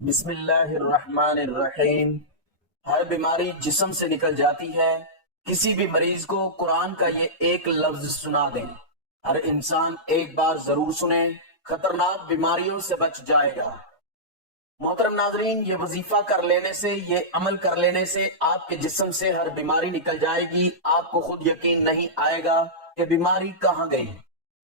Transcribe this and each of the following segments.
بسم اللہ الرحمن الرحیم۔ ہر بیماری جسم سے نکل جاتی ہے۔ کسی بھی مریض کو قرآن کا یہ ایک لفظ سنا دیں، ہر انسان ایک بار ضرور سنے، خطرناک بیماریوں سے بچ جائے گا۔ محترم ناظرین، یہ وظیفہ کر لینے سے، یہ عمل کر لینے سے آپ کے جسم سے ہر بیماری نکل جائے گی۔ آپ کو خود یقین نہیں آئے گا کہ بیماری کہاں گئی۔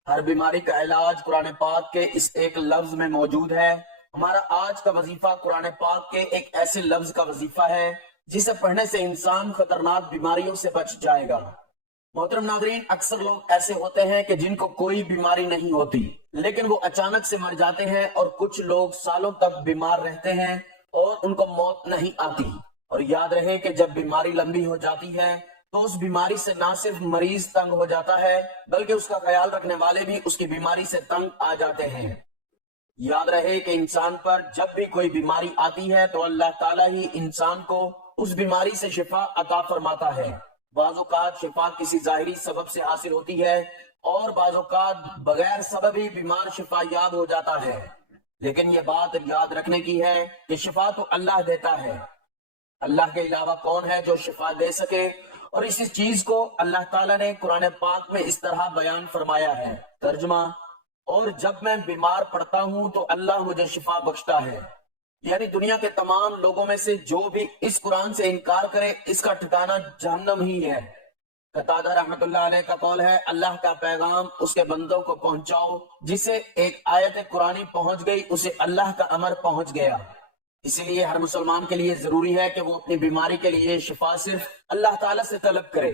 ہر بیماری کا علاج قرآن پاک کے اس ایک لفظ میں موجود ہے۔ ہمارا آج کا وظیفہ قرآن پاک کے ایک ایسے لفظ کا وظیفہ ہے جسے پڑھنے سے انسان خطرناک بیماریوں سے بچ جائے گا۔ محترم ناظرین، اکثر لوگ ایسے ہوتے ہیں کہ جن کو کوئی بیماری نہیں ہوتی، لیکن وہ اچانک سے مر جاتے ہیں، اور کچھ لوگ سالوں تک بیمار رہتے ہیں اور ان کو موت نہیں آتی۔ اور یاد رہے کہ جب بیماری لمبی ہو جاتی ہے تو اس بیماری سے نہ صرف مریض تنگ ہو جاتا ہے بلکہ اس کا خیال رکھنے والے بھی اس کی بیماری سے تنگ آ جاتے ہیں۔ یاد رہے کہ انسان پر جب بھی کوئی بیماری آتی ہے تو اللہ تعالیٰ ہی انسان کو اس بیماری سے شفا عطا فرماتا ہے۔ بعض اوقات شفا کسی ظاہری سبب سے حاصل ہوتی ہے اور بعض اوقات بغیر سبب ہی بیمار شفا یاب ہو جاتا ہے، لیکن یہ بات یاد رکھنے کی ہے کہ شفا تو اللہ دیتا ہے۔ اللہ کے علاوہ کون ہے جو شفا دے سکے؟ اور اسی چیز کو اللہ تعالیٰ نے قرآن پاک میں اس طرح بیان فرمایا ہے۔ ترجمہ: اور جب میں بیمار پڑتا ہوں تو اللہ مجھے شفا بخشتا ہے۔ یعنی دنیا کے تمام لوگوں میں سے جو بھی اس قرآن سے انکار کرے، اس کا ٹھکانہ جہنم ہی ہے۔ قتادہ رحمت اللہ علیہ کا قول ہے، اللہ کا پیغام اس کے بندوں کو پہنچاؤ، جسے ایک آیت قرآنی پہنچ گئی اسے اللہ کا امر پہنچ گیا۔ اسی لیے ہر مسلمان کے لیے ضروری ہے کہ وہ اپنی بیماری کے لیے شفا صرف اللہ تعالیٰ سے طلب کرے۔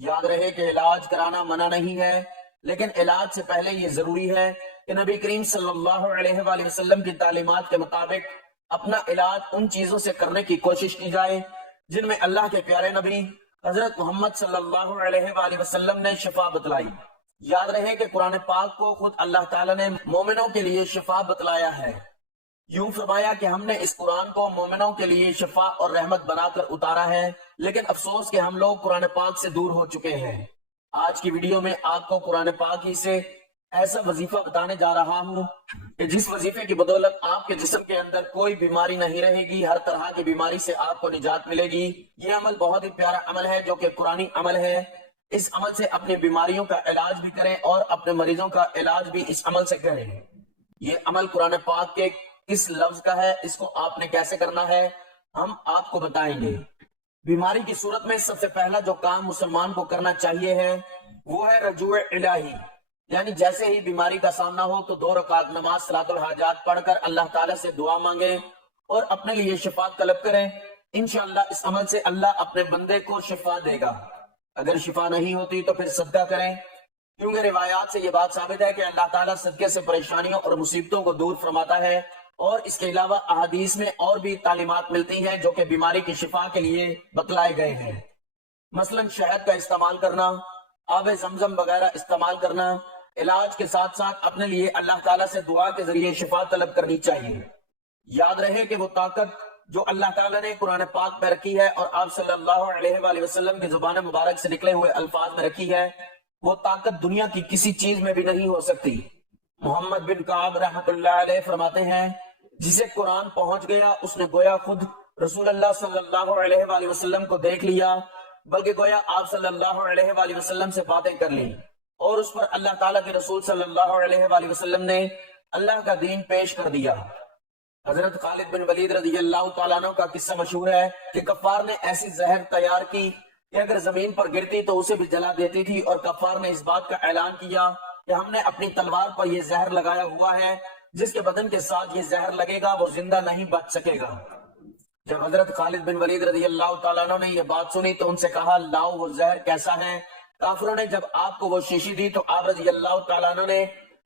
یاد رہے کہ علاج کرانا منع نہیں ہے، لیکن علاج سے پہلے یہ ضروری ہے کہ نبی کریم صلی اللہ علیہ وآلہ وسلم کی تعلیمات کے مطابق اپنا علاج ان چیزوں سے کرنے کی کوشش کی جائے جن میں اللہ کے پیارے نبی حضرت محمد صلی اللہ علیہ وآلہ وسلم نے شفا بتلائی۔ یاد رہے کہ قرآن پاک کو خود اللہ تعالیٰ نے مومنوں کے لیے شفا بتلایا ہے۔ یوں فرمایا کہ ہم نے اس قرآن کو مومنوں کے لیے شفا اور رحمت بنا کر اتارا ہے، لیکن افسوس کہ ہم لوگ قرآن پاک سے دور ہو چکے ہیں۔ آج کی ویڈیو میں آپ کو قرآن پاک ہی سے ایسا وظیفہ بتانے جا رہا ہوں کہ جس وظیفے کی بدولت آپ کے جسم کے اندر کوئی بیماری نہیں رہے گی، ہر طرح کی بیماری سے آپ کو نجات ملے گی۔ یہ عمل بہت ہی پیارا عمل ہے جو کہ قرآنی عمل ہے۔ اس عمل سے اپنی بیماریوں کا علاج بھی کریں اور اپنے مریضوں کا علاج بھی اس عمل سے کریں۔ یہ عمل قرآن پاک کے کس لفظ کا ہے، اس کو آپ نے کیسے کرنا ہے، ہم آپ کو بتائیں گے۔ بیماری کی صورت میں سب سے پہلا جو کام مسلمان کو کرنا چاہیے ہے وہ ہے رجوع الہی، یعنی جیسے ہی بیماری کا سامنا ہو تو 2 رکعت نماز صلاۃ الحاجات پڑھ کر اللہ تعالیٰ سے دعا مانگیں اور اپنے لیے شفا طلب کریں۔ انشاءاللہ اس عمل سے اللہ اپنے بندے کو شفا دے گا۔ اگر شفا نہیں ہوتی تو پھر صدقہ کریں، کیونکہ روایات سے یہ بات ثابت ہے کہ اللہ تعالیٰ صدقے سے پریشانیوں اور مصیبتوں کو دور فرماتا ہے۔ اور اس کے علاوہ احادیث میں اور بھی تعلیمات ملتی ہیں جو کہ بیماری کی شفا کے لیے بتلائے گئے ہیں۔ مثلا شہد کا استعمال کرنا، آب زمزم وغیرہ استعمال کرنا، علاج کے ساتھ ساتھ اپنے لیے اللہ تعالیٰ سے دعا کے ذریعے شفا طلب کرنی چاہیے۔ یاد رہے کہ وہ طاقت جو اللہ تعالیٰ نے قرآن پاک میں رکھی ہے اور آپ صلی اللہ علیہ وآلہ وسلم کی زبان مبارک سے نکلے ہوئے الفاظ میں رکھی ہے، وہ طاقت دنیا کی کسی چیز میں بھی نہیں ہو سکتی۔ محمد بن کعب رحمت اللہ علیہ فرماتے ہیں، جسے قرآن پہنچ گیا اس نے گویا خود رسول اللہ صلی اللہ علیہ وآلہ وسلم کو دیکھ لیا، بلکہ گویا آپ صلی اللہ علیہ وآلہ وسلم سے باتیں کر لی، اور اس پر اللہ تعالیٰ کے رسول صلی اللہ علیہ وآلہ وسلم نے اللہ کا دین پیش کر دیا۔ حضرت خالد بن ولید رضی اللہ تعالیٰ عنہ کا قصہ مشہور ہے کہ کفار نے ایسی زہر تیار کی کہ اگر زمین پر گرتی تو اسے بھی جلا دیتی تھی، اور کفار نے اس بات کا اعلان کیا کہ ہم نے اپنی تلوار پر یہ زہر لگایا ہوا ہے، جس کے بدن کے ساتھ یہ زہر لگے گا وہ زندہ نہیں بچ سکے گا۔ جب حضرت خالد بن ولید رضی اللہ تعالیٰ عنہ نے یہ بات سنی تو ان سے کہا، لاؤ وہ زہر کیسا ہے؟ کافروں نے جب آپ کو وہ شیشی دی تو آپ رضی اللہ تعالیٰ عنہ نے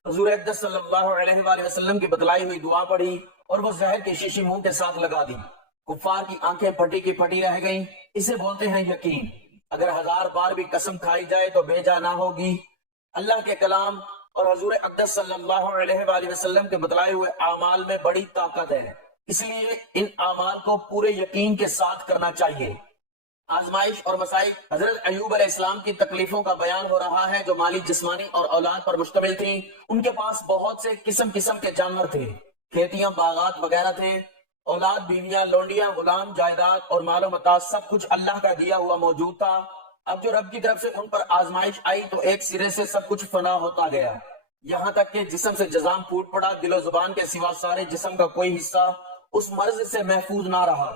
حضور اقدس صلی اللہ علیہ وآلہ وسلم کی بتلائی ہوئی دعا پڑھی اور وہ زہر کی شیشی منہ کے ساتھ لگا دی۔ کفار کی آنکھیں پھٹی کی پھٹی رہ گئیں۔ اسے بولتے ہیں یقین۔ اگر 1000 بار بھی قسم کھائی جائے تو بیجا نہ ہوگی۔ اللہ کے کلام اور حضور اقدس صلی اللہ علیہ وآلہ وسلم کے بتلائے ہوئے اعمال میں بڑی طاقت ہے، اس لیے ان اعمال کو پورے یقین کے ساتھ کرنا چاہیے۔ آزمائش اور مسائل حضرت ایوب علیہ السلام کی تکلیفوں کا بیان ہو رہا ہے جو مالی، جسمانی اور اولاد پر مشتمل تھیں۔ ان کے پاس بہت سے قسم کے جانور تھے، کھیتیاں، باغات وغیرہ تھے، اولاد، بیویاں، لونڈیاں، غلام، جائیداد اور مال و متاع سب کچھ اللہ کا دیا ہوا موجود تھا۔ اب جو رب کی طرف سے ان پر آزمائش آئی تو ایک سرے سے سب کچھ فنا ہوتا گیا، یہاں تک کہ جسم سے جزام پھوٹ پڑا، دل و زبان کے سوا سارے جسم کا کوئی حصہ اس مرض سے محفوظ نہ رہا،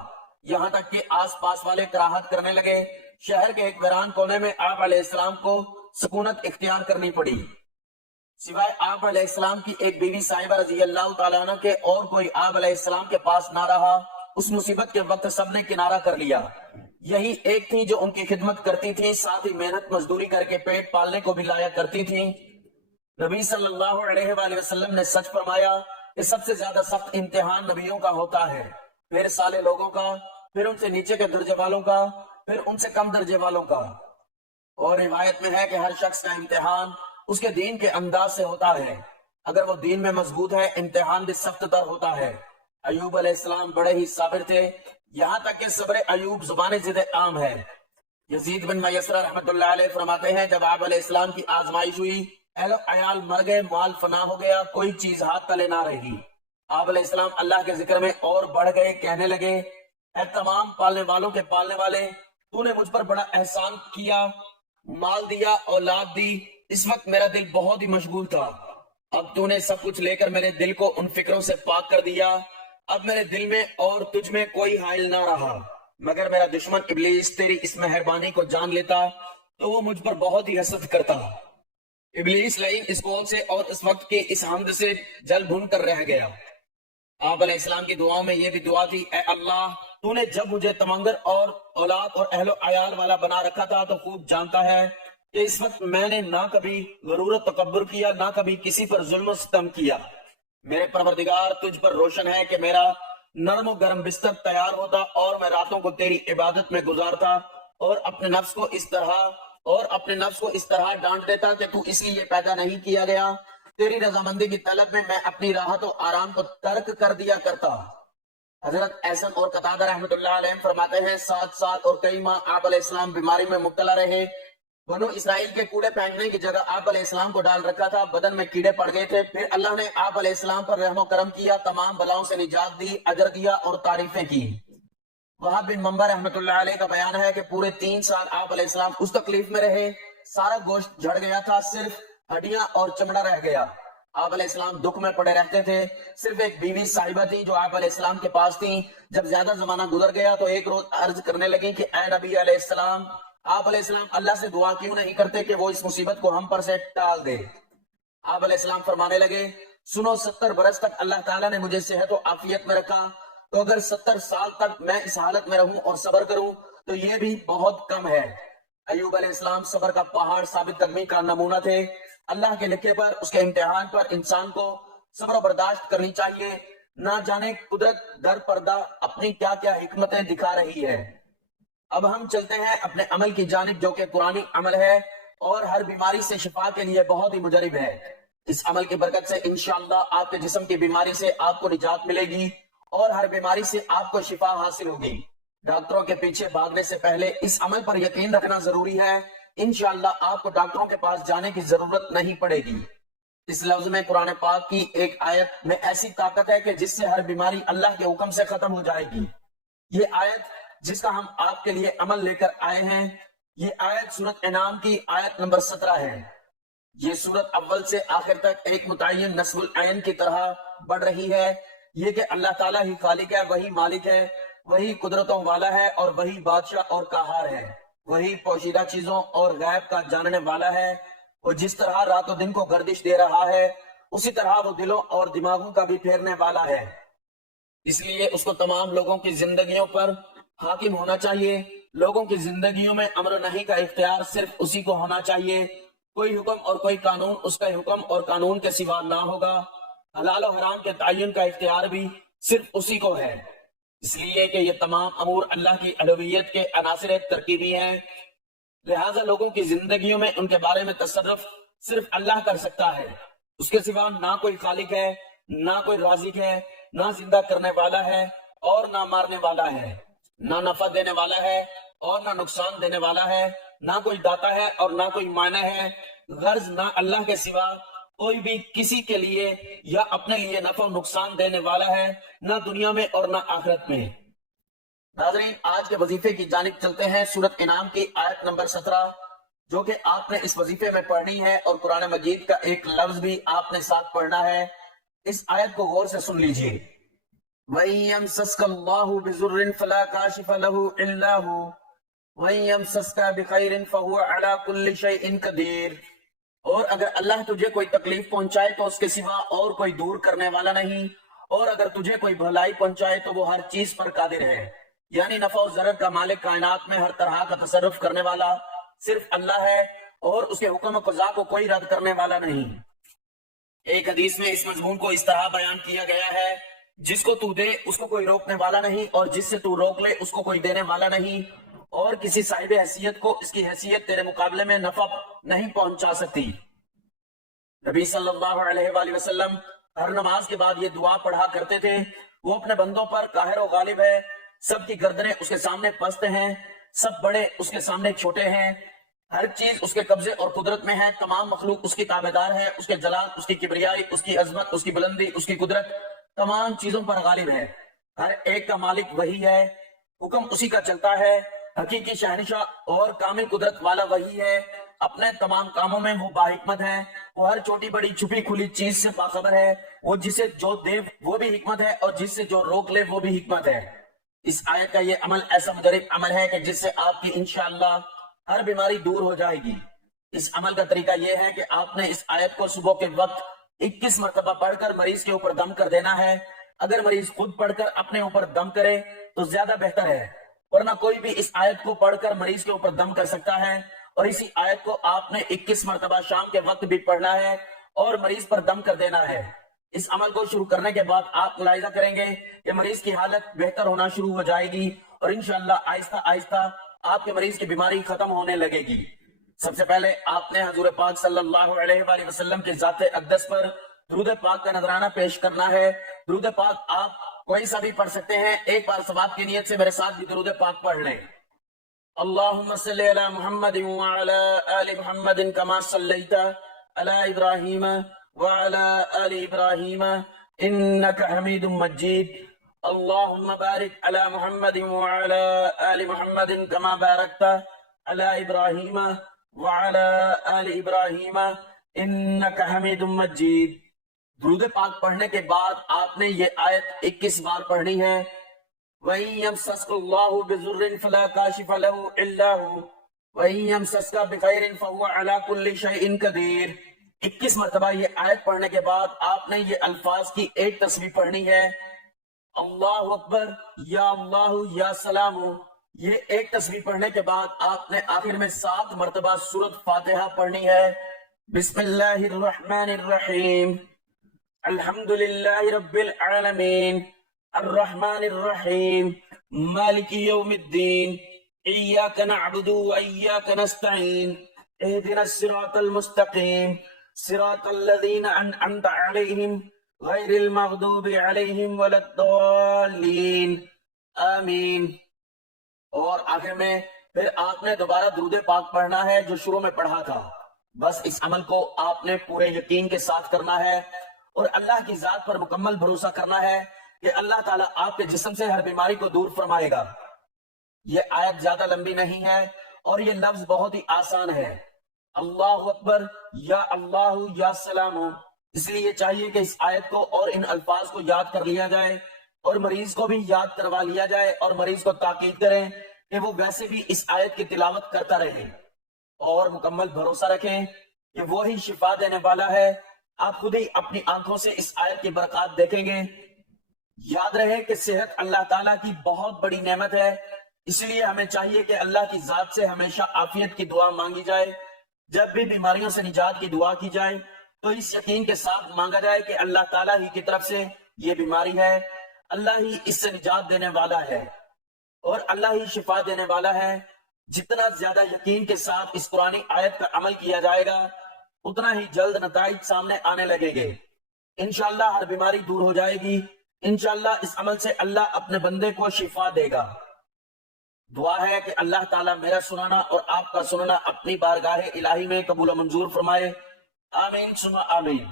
یہاں تک کہ آس پاس والے کراہت کرنے لگے۔ شہر کے ایک ویران کونے میں آپ علیہ السلام کو سکونت اختیار کرنی پڑی، سوائے آپ علیہ السلام کی ایک بیوی صاحبہ رضی اللہ تعالیٰ عنہ کے اور کوئی آپ علیہ السلام کے پاس نہ رہا۔ اس مصیبت کے وقت سب نے کنارہ کر لیا، یہی ایک تھی جو ان کی خدمت کرتی تھی، ساتھ ہی محنت مزدوری کر کے پیٹ پالنے کو بھی لایا کرتی تھی۔ نبی صلی اللہ علیہ وآلہ وسلم نے سچ فرمایا کہ سب سے زیادہ سخت امتحان نبیوں کا ہوتا ہے، پھر صالح لوگوں کا، پھر ان سے نیچے کے درجے والوں کا، پھر ان سے کم درجے والوں کا۔ اور روایت میں ہے کہ ہر شخص کا امتحان اس کے دین کے انداز سے ہوتا ہے، اگر وہ دین میں مضبوط ہے امتحان بھی سخت تر ہوتا ہے۔ ایوب علیہ السلام بڑے ہی صابر تھے، یہاں تک کہ صبر ایوب زبان ضد عام ہے۔ یزید بن میسرہ رحمۃ اللہ علیہ فرماتے ہیں جب آپ علیہ السلام کی آزمائش ہوئی، اہل و عیال مر گئے، مال فنا ہو گیا، کوئی چیز ہاتھ تلے نہ رہی، آپ علیہ السلام اللہ کے ذکر میں اور بڑھ گئے، کہنے لگے اے تمام پالنے والوں کے پالنے والے، تو نے مجھ پر بڑا احسان کیا، مال دیا، اولاد دی، اس وقت میرا دل بہت ہی مشغول تھا، اب تو نے سب کچھ لے کر میرے دل کو ان فکروں سے پاک کر دیا، اب میرے دل میں اور تجھ میں کوئی حائل نہ رہا، مگر میرا دشمن ابلیس تیری اس مہربانی کو جان لیتا تو وہ مجھ پر بہت ہی حسد کرتا۔ ابلیس لعین اس قول سے اور اس وقت کی اس حمد سے جل بھن کر رہ گیا۔ آپ علیہ السلام کی دعاؤں میں یہ بھی دعا تھی، اے اللہ تو نے جب مجھے تمنگر اور اولاد اور اہل و عیال والا بنا رکھا تھا تو خوب جانتا ہے کہ اس وقت میں نے نہ کبھی غرور و تکبر کیا، نہ کبھی کسی پر ظلم و ستم کیا۔ میرے پروردگار تجھ پر روشن ہے کہ میرا نرم و گرم بستر تیار ہوتا اور میں راتوں کو تیری عبادت میں گزارتا اور اپنے نفس کو اس طرح ڈانٹ دیتا کہ تو اس لیے پیدا نہیں کیا گیا، تیری رضامندی کی طلب میں اپنی راحت و آرام کو ترک کر دیا کرتا۔ حضرت احسن اور قتادہ رحمۃ اللہ علیہ فرماتے ہیں 7 سال اور کئی ماہ آپ علیہ السلام بیماری میں مبتلا رہے، بنو اسرائیل کے کوڑے پھینکنے کی جگہ آپ علیہ السلام کو ڈال رکھا تھا، بدن میں کیڑے پڑ گئے تھے، پھر اللہ نے آپ علیہ السلام پر رحم و کرم کیا، تمام بلاؤں سے نجات دی، اجر دیا اور تعریفیں کی۔ وہاب بن منبع رحمۃ اللہ علیہ کا بیان ہے کہ پورے 3 سال آپ علیہ السلام اس تکلیف میں رہے، سارا گوشت جھڑ گیا تھا، صرف ہڈیاں اور چمڑا رہ گیا۔ آپ علیہ السلام دکھ میں پڑے رہتے تھے، صرف ایک بیوی صاحبہ تھی جو آپ علیہ السلام کے پاس تھی، جب زیادہ زمانہ گزر گیا تو ایک روز عرض کرنے لگی کہ اے نبی علیہ السلام، آپ علیہ السلام اللہ سے دعا کیوں نہیں کرتے کہ وہ اس مصیبت کو ہم پر سے ٹال دے؟ آپ علیہ السلام فرمانے لگے سنو، 70 برس تک اللہ تعالیٰ نے مجھے صحت و عافیت میں رکھا، تو اگر 70 سال تک میں اس حالت میں رہوں اور صبر کروں تو یہ بھی بہت کم ہے۔ ایوب علیہ السلام صبر کا پہاڑ، ثابت قدمی کا نمونہ تھے۔ اللہ کے لکھے پر، اس کے امتحان پر انسان کو صبر و برداشت کرنی چاہیے، نہ جانے قدرت در پردہ اپنی کیا کیا حکمتیں دکھا رہی ہے۔ اب ہم چلتے ہیں اپنے عمل کی جانب جو کہ قرآنی عمل ہے اور ہر بیماری سے شفا کے لیے بہت ہی مجرب ہے۔ اس عمل کی برکت سے انشاءاللہ آپ کے جسم کی بیماری سے آپ کو نجات ملے گی اور ہر بیماری سے آپ کو شفا حاصل ہوگی۔ ڈاکٹروں کے پیچھے بھاگنے سے پہلے اس عمل پر یقین رکھنا ضروری ہے، انشاءاللہ آپ کو ڈاکٹروں کے پاس جانے کی ضرورت نہیں پڑے گی۔ اس لفظ میں قرآن پاک کی ایک آیت میں ایسی طاقت ہے کہ جس سے ہر بیماری اللہ کے حکم سے ختم ہو جائے گی۔ یہ آیت جس کا ہم آپ کے لیے عمل لے کر آئے ہیں، یہ آیت سورۃ انعام کی آیت نمبر 17 ہے۔ یہ سورت اول سے آخر تک ایک متعین نصب العین کی طرح بڑھ رہی ہے، یہ کہ اللہ تعالیٰ ہی خالق ہے، وہی مالک ہے، وہی قدرتوں والا ہے اور وہی بادشاہ اور قہار ہے، وہی پوشیدہ چیزوں اور غیب کا جاننے والا ہے۔ وہ جس طرح رات و دن کو گردش دے رہا ہے اسی طرح وہ دلوں اور دماغوں کا بھی پھیرنے والا ہے، اس لیے اس کو تمام لوگوں کی زندگیوں پر حاکم ہونا چاہیے۔ لوگوں کی زندگیوں میں امر و نہی کا اختیار صرف اسی کو ہونا چاہیے، کوئی حکم اور کوئی قانون اس کا حکم اور قانون کے سوا نہ ہوگا۔ حلال و حرام کے تعین کا اختیار بھی صرف اسی کو ہے، اس لیے کہ یہ تمام امور اللہ کی الوہیت کے عناصر ترکیبی ہیں، لہٰذا لوگوں کی زندگیوں میں ان کے بارے میں تصرف صرف اللہ کر سکتا ہے، اس کے سوا نہ کوئی خالق ہے، نہ کوئی رازق ہے، نہ زندہ کرنے والا ہے اور نہ مارنے والا ہے، نہ نفع دینے والا ہے اور نہ نقصان دینے والا ہے، نہ کوئی داتا ہے اور نہ کوئی مانع ہے، غرض نہ اللہ کے سوا کوئی بھی کسی کے لیے یا اپنے لیے نفع و نقصان دینے والا ہے، نہ دنیا میں اور نہ آخرت میں۔ ناظرین، آج کے وظیفے کی جانب چلتے ہیں۔ سورۃ انعام کی آیت نمبر 17 جو کہ آپ نے اس وظیفے میں پڑھنی ہے، اور قرآن مجید کا ایک لفظ بھی آپ نے ساتھ پڑھنا ہے۔ اس آیت کو غور سے سن لیجئے۔ وَإِن يَمْسَسْكَ اللَّهُ بِضُرٍّ فَلَا كَاشِفَ لَهُ إِلَّا هُوَ وَإِن يَمْسَسْكَ بِخَيْرٍ فَهُوَ عَلَى كُلِّ شَيْءٍ قَدِيرٌ، اور اگر اللہ تجھے کوئی تکلیف پہنچائے تو اس کے سوا اور کوئی دور کرنے والا نہیں، اور اگر تجھے کوئی بھلائی پہنچائے تو وہ ہر چیز پر قادر ہے۔ یعنی نفع و ضرر کا مالک، کائنات میں ہر طرح کا تصرف کرنے والا صرف اللہ ہے، اور اس کے حکم و قضا کو کوئی رد کرنے والا نہیں۔ ایک حدیث میں اس مضمون کو اس طرح بیان کیا گیا ہے: جس کو تو دے اس کو کوئی روکنے والا نہیں، اور جس سے تو روک لے اس کو کوئی دینے والا نہیں، اور کسی صاحب حیثیت کو اس کی حیثیت تیرے مقابلے میں نفع نہیں پہنچا سکتی۔ نبی صلی اللہ علیہ وآلہ وسلم ہر نماز کے بعد یہ دعا پڑھا کرتے تھے: وہ اپنے بندوں پر قاہر و غالب ہے، سب کی گردنیں اس کے سامنے پست ہیں، سب بڑے اس کے سامنے چھوٹے ہیں، ہر چیز اس کے قبضے اور قدرت میں ہے، تمام مخلوق اس کی تابعدار ہے، اس کے جلال، اس کی کبریائی، اس کی عظمت، اس کی بلندی، اس کی قدرت تمام چیزوں پر غالب ہے، ہر ایک کا مالک وہی ہے، حکم اسی کا چلتا ہے، حقیقی شہنشاہ اور کامل قدرت والا وہی ہے، اپنے تمام کاموں میں وہ باحکمت ہے، وہ ہر چھوٹی بڑی چھپی کھلی چیز سے باخبر ہے، وہ جسے جو دے وہ بھی حکمت ہے، اور جس سے جو روک لے وہ بھی حکمت ہے۔ اس آیت کا یہ عمل ایسا مجرب عمل ہے کہ جس سے آپ کی انشاءاللہ ہر بیماری دور ہو جائے گی۔ اس عمل کا طریقہ یہ ہے کہ آپ نے اس آیت کو صبح کے وقت 21 مرتبہ پڑھ کر مریض کے اوپر دم کر دینا ہے۔ اگر مریض خود پڑھ کر اپنے اوپر دم کرے تو زیادہ بہتر ہے، ورنہ کوئی بھی اس آیت کو پڑھ کر مریض کے اوپر دم کر سکتا ہے، اور اسی آیت کو آپ نے 21 مرتبہ شام کے وقت بھی پڑھنا ہے اور مریض پر دم کر دینا ہے۔ اس عمل کو شروع کرنے کے بعد آپ ملاحظہ کریں گے کہ مریض کی حالت بہتر ہونا شروع ہو جائے گی، اور انشاءاللہ آہستہ آہستہ آپ کے مریض کی بیماری ختم ہونے لگے گی۔ سب سے پہلے آپ نے حضور پاک صلی اللہ علیہ وآلہ وسلم کے ذات اقدس پر درود پاک کا نذرانہ پیش کرنا ہے۔ درود پاک آپ کوئی سا بھی پڑھ سکتے ہیں، ایک بار ثواب کی نیت سے میرے ساتھ بھی درود پاک پڑھ لیں۔ اللہم صلی علی محمد وعلی آل محمد کما صلیت علی ابراہیم وعلی آل ابراہیم انک حمید مجید۔ اللہم بارک علی محمد وعلی آل محمد کما بارکت علی ابراہیم وعلی آل ابراہیم انک حمید مجید۔ درود پاک پڑھنے کے بعد آپ نے یہ آیت 21 بار پڑھنی ہے۔ وَإِن يَمْسَسْكَ اللَّهُ بِضُرٍّ فَلَا كَاشِفَ لَهُ إِلَّا هُوَ وَإِن يَمْسَسْكَ بِخَيْرٍ فَهُوَ عَلَى كُلِّ شَيْءٍ قَدِيرٌ۔ 21 مرتبہ یہ آیت پڑھنے کے بعد آپ نے یہ الفاظ کی ایک تسبیح پڑھنی ہے: اللہ اکبر، یا اللہ، یا سلام۔ یہ ایک تسبیح پڑھنے کے بعد آپ نے آخر میں 7 مرتبہ سورۃ فاتحہ پڑھنی ہے۔ بسم اللہ الرحمن الرحیم، الحمدللہ رب العالمین، الرحمن الرحیم، مالک یوم الدین، ایاک نعبد و ایاک نستعین، اہدنا الصراط المستقیم، صراط الذین انعمت علیہم غیر المغضوب علیہم ولا الضالین، آمین۔ اور آخر میں پھر آپ نے دوبارہ درود پاک پڑھنا ہے جو شروع میں پڑھا تھا۔ بس اس عمل کو آپ نے پورے یقین کے ساتھ کرنا ہے، اور اللہ کی ذات پر مکمل بھروسہ کرنا ہے کہ اللہ تعالیٰ آپ کے جسم سے ہر بیماری کو دور فرمائے گا۔ یہ آیت زیادہ لمبی نہیں ہے اور یہ لفظ بہت ہی آسان ہے: اللہ اکبر، یا اللہ، یا سلام۔ اس لیے چاہیے کہ اس آیت کو اور ان الفاظ کو یاد کر لیا جائے، اور مریض کو بھی یاد کروا لیا جائے، اور مریض کو تاکید کریں کہ وہ ویسے بھی اس آیت کی تلاوت کرتا رہے، اور مکمل بھروسہ رکھیں کہ وہی شفا دینے والا ہے۔ آپ خود ہی اپنی آنکھوں سے اس آیت کی برکات دیکھیں گے۔ یاد رہے کہ صحت اللہ تعالیٰ کی بہت بڑی نعمت ہے، اس لیے ہمیں چاہیے کہ اللہ کی ذات سے ہمیشہ عافیت کی دعا مانگی جائے۔ جب بھی بیماریوں سے نجات کی دعا کی جائے تو اس یقین کے ساتھ مانگا جائے کہ اللہ تعالیٰ ہی کی طرف سے یہ بیماری ہے، اللہ ہی اس سے نجات دینے والا ہے، اور اللہ ہی شفا دینے والا ہے۔ جتنا زیادہ یقین کے ساتھ اس قرآنی آیت کا عمل کیا جائے گا اتنا ہی جلد نتائج سامنے آنے لگے گے۔ انشاءاللہ ہر بیماری دور ہو جائے گی۔ انشاءاللہ اس عمل سے اللہ اپنے بندے کو شفا دے گا۔ دعا ہے کہ اللہ تعالیٰ میرا سنانا اور آپ کا سننا اپنی بارگاہ الہی میں قبول و منظور فرمائے۔ آمین ثم آمین۔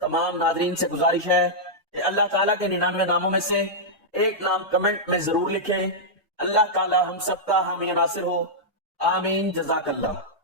تمام ناظرین سے گزارش ہے کہ اللہ تعالیٰ کے 99 ناموں میں سے ایک نام کمنٹ میں ضرور لکھیں۔ اللہ تعالیٰ ہم سب کا حامی ناصر ہو، آمین، جزاک اللہ۔